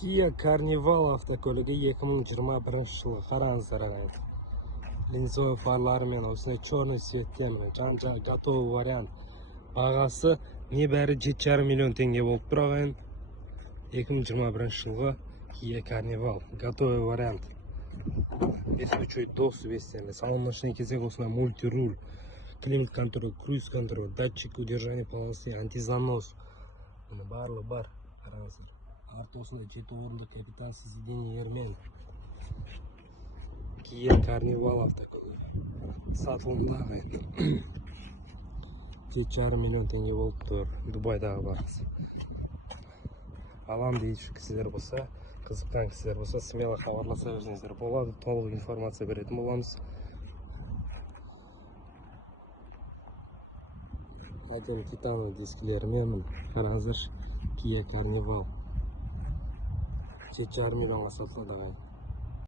Kia Carnival avtokөлігі 2021 жылы. Қараңыздар ағайын. Линзовый фарларымен, осындай черный цветпен, жан-жа готовый вариант. Бағасы небәрі 7,5 миллион теңге болып тұр ағайын. 2021 жылғы Kia Carnival. Готовый вариант. Без учет досу вестерли. Салоночный кезек осындай мультируль, климат контроль, круиз контроль, датчик удержания полосы, антизанос. Барлы бар. Қараңыздар. Арты осындай 7 орынды капитан сиденьелермен. Kia Carnival автокөлігі. Сатылымда ағайын. 7,5 миллион теңге болып тұр. Дубайдағы бағасы. Алам дейші кісілер болса, қызыққан кісілер болса, смело хабарласа өзіңіздер болады. Толық информация беретін боламыз. Әдем титановый дискілермен қараңыздар. Kia Carnival 7,5 миллионға сатылады ағайын.